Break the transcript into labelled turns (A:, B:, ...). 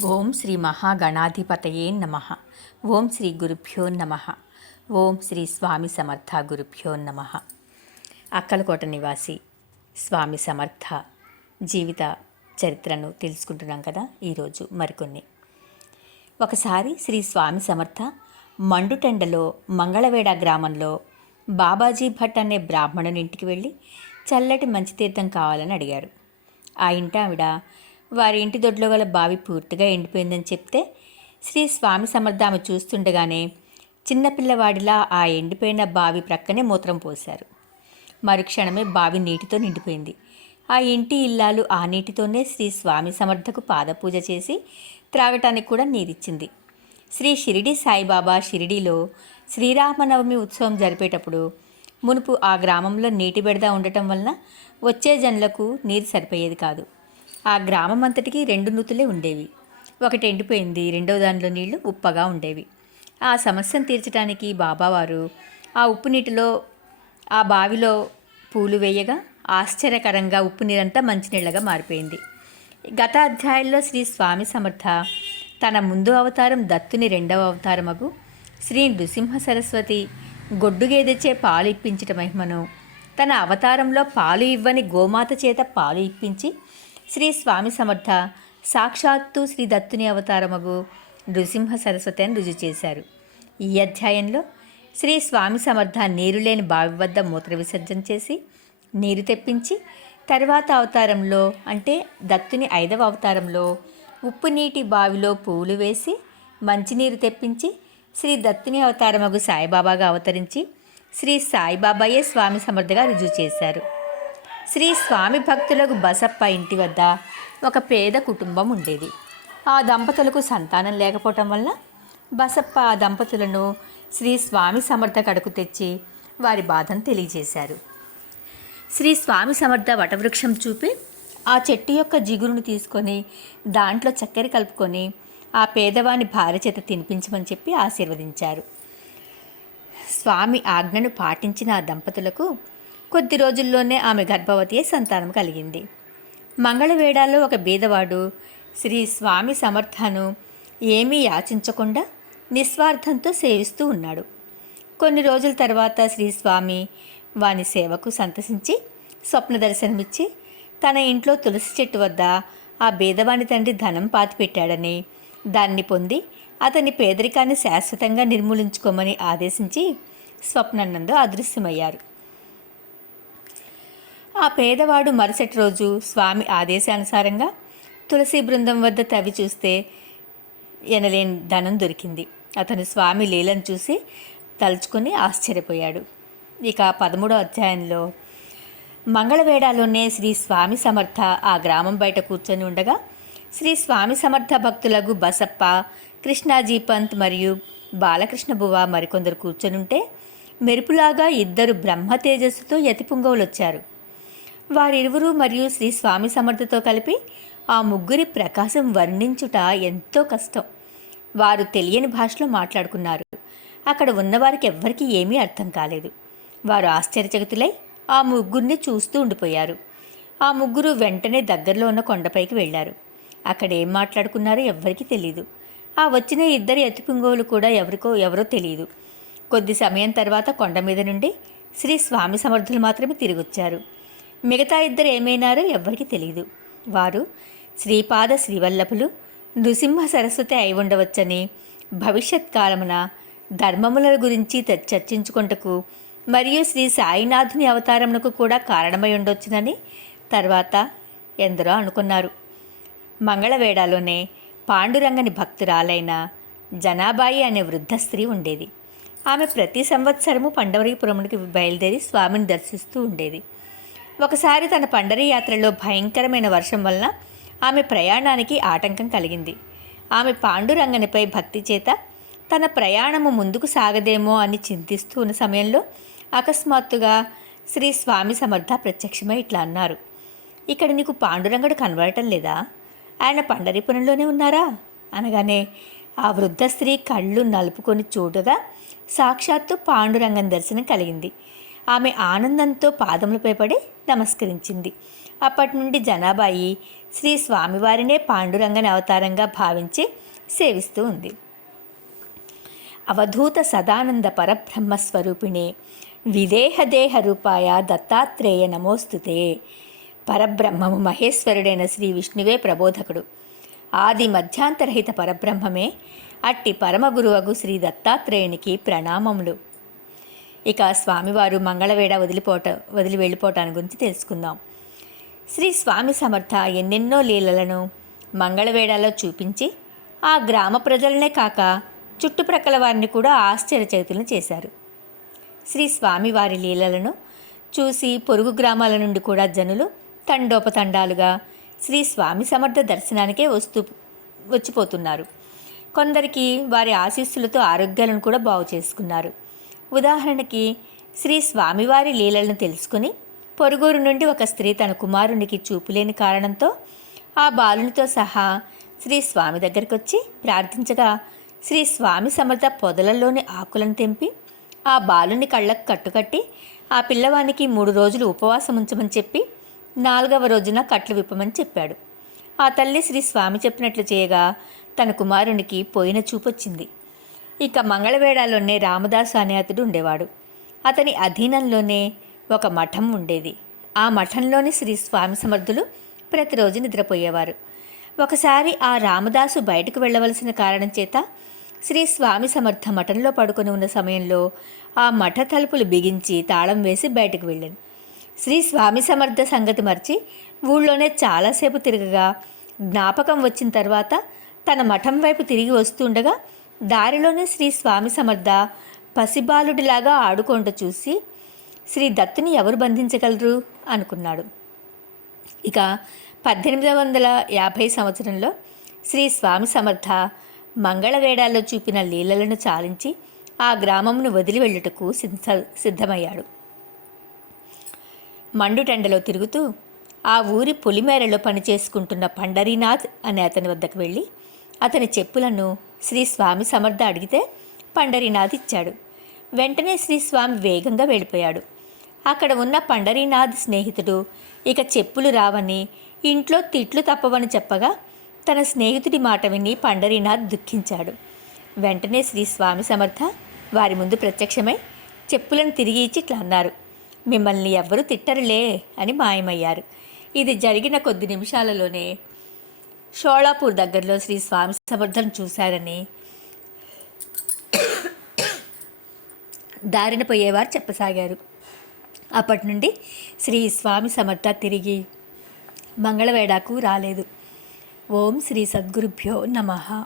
A: ఓం శ్రీ మహాగణాధిపతయే నమ. ఓం శ్రీ గురుభ్యో నమ. ఓం శ్రీ స్వామి సమర్థ గురుభ్యో నమ. అక్కలకోట నివాసి స్వామి సమర్థ జీవిత చరిత్రను తెలుసుకుంటున్నాం కదా ఈరోజు మరికొన్ని. ఒకసారి శ్రీ స్వామి సమర్థ మండుటెండలో మంగళవేడ గ్రామంలో బాబాజీ భట్ అనే బ్రాహ్మణుని ఇంటికి వెళ్ళి చల్లటి మంచి తీర్థం కావాలని అడిగారు. ఆ ఇంటి ఆవిడ వారి ఇంటి దొడ్లో గల బావి పూర్తిగా ఎండిపోయిందని చెప్తే శ్రీ స్వామి సమర్థ ఆమె చూస్తుండగానే చిన్నపిల్లవాడిలా ఆ ఎండిపోయిన బావి ప్రక్కనే మూత్రం పోశారు. మరుక్షణమే బావి నీటితో నిండిపోయింది. ఆ ఇంటి ఇల్లాలు ఆ నీటితోనే శ్రీ స్వామి సమర్థకు పాదపూజ చేసి త్రాగటానికి కూడా నీరిచ్చింది. శ్రీ షిరిడి సాయిబాబా షిరిడీలో శ్రీరామనవమి ఉత్సవం జరిపేటప్పుడు మునుపు ఆ గ్రామంలో నీటి బెడద ఉండటం వలన వచ్చే జనులకు నీరు సరిపోయేది కాదు. ఆ గ్రామం అంతటికి రెండు నూతులే ఉండేవి. ఒకటి ఎండిపోయింది రెండవ దానిలో నీళ్ళు ఉప్పగా ఉండేవి. ఆ సమస్యను తీర్చడానికి బాబావారు ఆ ఉప్పు నీటిలో ఆ బావిలో పూలు వేయగా ఆశ్చర్యకరంగా ఉప్పు నీరంతా మంచినీళ్ళగా మారిపోయింది. గత అధ్యాయంలో శ్రీ స్వామి సమర్థ తన ముందు అవతారం దత్తుని రెండవ అవతారమగు శ్రీ నృసింహ సరస్వతి గొడ్డు గేదెచే పాలు ఇప్పించట మహిమను తన అవతారంలో పాలు ఇవ్వని గోమాత చేత పాలు ఇప్పించి శ్రీ స్వామి సమర్థ. సాక్షాత్తు శ్రీ దత్తుని అవతారమగు నృసింహ సరస్వతి అని రుజువు చేశారు. ఈ అధ్యాయంలో శ్రీ స్వామి సమర్థ నీరు లేని బావి వద్ద మూత్ర విసర్జన చేసి నీరు తెప్పించి తర్వాత అవతారంలో అంటే దత్తుని ఐదవ అవతారంలో ఉప్పు నీటి బావిలో పువ్వులు వేసి మంచినీరు తెప్పించి శ్రీ దత్తుని అవతారమగు సాయిబాబాగా అవతరించి శ్రీ సాయిబాబాయే స్వామి సమర్థగా రుజువు చేశారు. శ్రీ స్వామి భక్తులకు బసప్ప ఇంటి వద్ద ఒక పేద కుటుంబం ఉండేది. ఆ దంపతులకు సంతానం లేకపోవటం వల్ల బసప్ప ఆ దంపతులను శ్రీ స్వామి సమర్థ కడుకు తెచ్చి వారి బాధను తెలియజేశారు. శ్రీ స్వామి సమర్థ వటవృక్షం చూపి ఆ చెట్టు యొక్క జిగురును తీసుకొని దాంట్లో చక్కెర కలుపుకొని ఆ పేదవాని భార్య చేత తినిపించమని చెప్పి ఆశీర్వదించారు. స్వామి ఆజ్ఞను పాటించిన ఆ దంపతులకు కొద్ది రోజుల్లోనే ఆమె గర్భవతి సంతానం కలిగింది. మంగళవేడాలో ఒక బీదవాడు శ్రీ స్వామి సమర్థను ఏమీ యాచించకుండా నిస్వార్థంతో సేవిస్తూ ఉన్నాడు. కొన్ని రోజుల తర్వాత శ్రీ స్వామి వాని సేవకు సంతసించి స్వప్న దర్శనమిచ్చి తన ఇంట్లో తులసి చెట్టు వద్ద ఆ బీదవాని తండ్రి ధనం పాతిపెట్టాడని దాన్ని పొంది అతని పేదరికాన్ని శాశ్వతంగా నిర్మూలించుకోమని ఆదేశించి స్వప్నందు అదృశ్యమయ్యారు. ఆ పేదవాడు మరుసటి రోజు స్వామి ఆదేశానుసారంగా తులసి బృందం వద్ద తవ్వి చూస్తే ఎనలేని ధనం దొరికింది. అతను స్వామి లీలను చూసి తలుచుకుని ఆశ్చర్యపోయాడు. ఇక పదమూడో అధ్యాయంలో మంగళవేడాలోనే శ్రీ స్వామి సమర్థ ఆ గ్రామం బయట కూర్చొని ఉండగా శ్రీ స్వామి సమర్థ భక్తులకు బసప్ప కృష్ణాజీ పంత్ మరియు బాలకృష్ణ బువ మరికొందరు కూర్చొనుంటే మెరుపులాగా ఇద్దరు బ్రహ్మ తేజస్సుతో యతిపుంగవులు వచ్చారు వారిరువురు మరియు శ్రీ స్వామి సమర్థతో కలిపి ఆ ముగ్గురి ప్రకాశం వర్ణించుట ఎంతో కష్టం. వారు తెలియని భాషలో మాట్లాడుకున్నారు. అక్కడ ఉన్నవారికి ఎవ్వరికీ ఏమీ అర్థం కాలేదు. వారు ఆశ్చర్యచకితులై ఆ ముగ్గురిని చూస్తూ ఉండిపోయారు. ఆ ముగ్గురు వెంటనే దగ్గరలో ఉన్న కొండపైకి వెళ్ళారు. అక్కడ ఏం మాట్లాడుకున్నారో ఎవ్వరికీ తెలియదు ఆ వచ్చిన ఇద్దరు ఎత్తుపింగోలు కూడా ఎవరికో ఎవరో తెలియదు కొద్ది సమయం తర్వాత కొండ మీద నుండి శ్రీ స్వామి సమర్థులు మాత్రమే తిరిగొచ్చారు. మిగతా ఇద్దరు ఏమైనారో ఎవ్వరికీ తెలియదు వారు శ్రీపాద శ్రీవల్లభులు నృసింహ సరస్వతి అయి ఉండవచ్చని భవిష్యత్ కాలమున ధర్మముల గురించి చర్చించుకుంటకు మరియు శ్రీ సాయినాథుని అవతారమునకు కూడా కారణమై ఉండొచ్చునని తర్వాత ఎందరో అనుకున్నారు. మంగళవేడాలోనే పాండురంగని భక్తురాలైన జనాబాయి అనే వృద్ధ స్త్రీ ఉండేది. ఆమె ప్రతి సంవత్సరము పండవరిపురమునికి బయలుదేరి స్వామిని దర్శిస్తూ ఉండేది. ఒకసారి తన పండరి యాత్రలో భయంకరమైన వర్షం వలన ఆమె ప్రయాణానికి ఆటంకం కలిగింది. ఆమె పాండురంగనిపై భక్తి చేత తన ప్రయాణము ముందుకు సాగదేమో అని చింతిస్తూ ఉన్న సమయంలో అకస్మాత్తుగా శ్రీ స్వామి సమర్థ ప్రత్యక్షమై ఇట్లా అన్నారు. ఇక్కడ నీకు పాండురంగడు కనబడటం లేదా? ఆయన పండరీపురంలోనే ఉన్నారా? అనగానే ఆ వృద్ధ స్త్రీ కళ్ళు నలుపుకొని చూడగా సాక్షాత్తు పాండురంగం దర్శనం కలిగింది. ఆమె ఆనందంతో పాదములపై పడి నమస్కరించింది. అప్పటి నుండి జనాబాయి శ్రీ స్వామివారినే పాండురంగని అవతారంగా భావించి సేవిస్తూ ఉంది. అవధూత సదానంద పరబ్రహ్మ స్వరూపిణి విదేహదేహ రూపాయ దత్తాత్రేయ నమోస్తుతే. పరబ్రహ్మము మహేశ్వరుడైన శ్రీ విష్ణువే ప్రబోధకుడు. ఆది మధ్యాంతరహిత పరబ్రహ్మమే అట్టి పరమగురువగు శ్రీ దత్తాత్రేయునికి ప్రణామములు. ఇక స్వామివారు మంగళవేడ వదిలిపోట వదిలి వెళ్ళిపోవటాన్ని గురించి తెలుసుకుందాం. శ్రీ స్వామి సమర్థ ఎన్నెన్నో లీలలను మంగళవేడలో చూపించి ఆ గ్రామ ప్రజలనే కాక చుట్టుప్రక్కల వారిని కూడా ఆశ్చర్యచరితులను చేశారు. శ్రీ స్వామివారి లీలలను చూసి పొరుగు గ్రామాల నుండి కూడా జనులు తండోపతండాలుగా శ్రీ స్వామి సమర్థ దర్శనానికే వస్తూ వచ్చిపోతున్నారు. కొందరికి వారి ఆశీస్సులతో ఆరోగ్యాలను కూడా బాగు చేసుకున్నారు ఉదాహరణకి శ్రీ స్వామివారి లీలలను తెలుసుకుని పొరుగురు నుండి ఒక స్త్రీ తన కుమారునికి చూపులేని కారణంతో ఆ బాలునితో సహా శ్రీ స్వామి దగ్గరికి వచ్చి ప్రార్థించగా శ్రీ స్వామి సమర్థ పొదలలోని ఆకులను తెంపి ఆ బాలుని కళ్ళకు కట్టుకట్టి ఆ పిల్లవానికి మూడు రోజులు ఉపవాసం ఉంచమని చెప్పి నాలుగవ రోజున కట్లు విప్పమని చెప్పాడు. ఆ తల్లి శ్రీ స్వామి చెప్పినట్లు చేయగా తన కుమారునికి పోయిన చూపొచ్చింది. ఇక మంగళవేడాలోనే రామదాసు అనే అతడు ఉండేవాడు. అతని అధీనంలోనే ఒక మఠం ఉండేది. ఆ మఠంలోని శ్రీ స్వామి సమర్థులు ప్రతిరోజు నిద్రపోయేవారు. ఒకసారి ఆ రామదాసు బయటకు వెళ్ళవలసిన కారణం చేత శ్రీ స్వామి సమర్థ మఠంలో పడుకొని ఉన్న సమయంలో ఆ మఠ తలుపులు బిగించి తాళం వేసి బయటకు వెళ్ళాను. శ్రీ స్వామి సమర్థ సంగతి మర్చి ఊళ్ళోనే చాలాసేపు తిరగగా జ్ఞాపకం వచ్చిన తర్వాత తన మఠం వైపు తిరిగి వస్తుండగా దారిలోనే శ్రీ స్వామి సమర్థ పసిబాలుడిలాగా ఆడుకుంటూ చూసి శ్రీ దత్తుని ఎవరు బంధించగలరు అనుకున్నాడు. ఇక పద్దెనిమిది వందల యాభై సంవత్సరంలో శ్రీ స్వామి సమర్థ మంగళవేడాల్లో చూపిన లీలలను చాలించి ఆ గ్రామమును వదిలి వెళ్ళుటకు సిద్ధ సిద్ధమయ్యాడు. మండుటెండలో తిరుగుతూ ఆ ఊరి పొలిమేరలో పనిచేసుకుంటున్న పండరీనాథ్ అనే అతని వద్దకు వెళ్ళి అతని చెప్పులను శ్రీ స్వామి సమర్థ అడిగితే పండరీనాథ్ ఇచ్చాడు వెంటనే శ్రీ స్వామి వేగంగా వెళ్ళిపోయాడు. అక్కడ ఉన్న పండరీనాథ్ స్నేహితుడు ఇక చెప్పులు రావని ఇంట్లో తిట్లు తప్పవని చెప్పగా తన స్నేహితుడి మాట విని పండరీనాథ్ దుఃఖించాడు. వెంటనే శ్రీ స్వామి సమర్థ వారి ముందు ప్రత్యక్షమై చెప్పులను తిరిగి ఇచ్చి ఇట్లా అన్నారు. మిమ్మల్ని ఎవ్వరూ తిట్టరులే అని మాయమయ్యారు. ఇది జరిగిన కొద్ది నిమిషాలలోనే షోళాపూర్ దగ్గరలో శ్రీ స్వామి సమర్థను చూశారని. దారిన పోయేవారు చెప్పసాగారు. అప్పటి నుండి శ్రీ స్వామి సమర్థ తిరిగి మంగళవేడాకు రాలేదు. ఓం శ్రీ సద్గురుభ్యో నమః.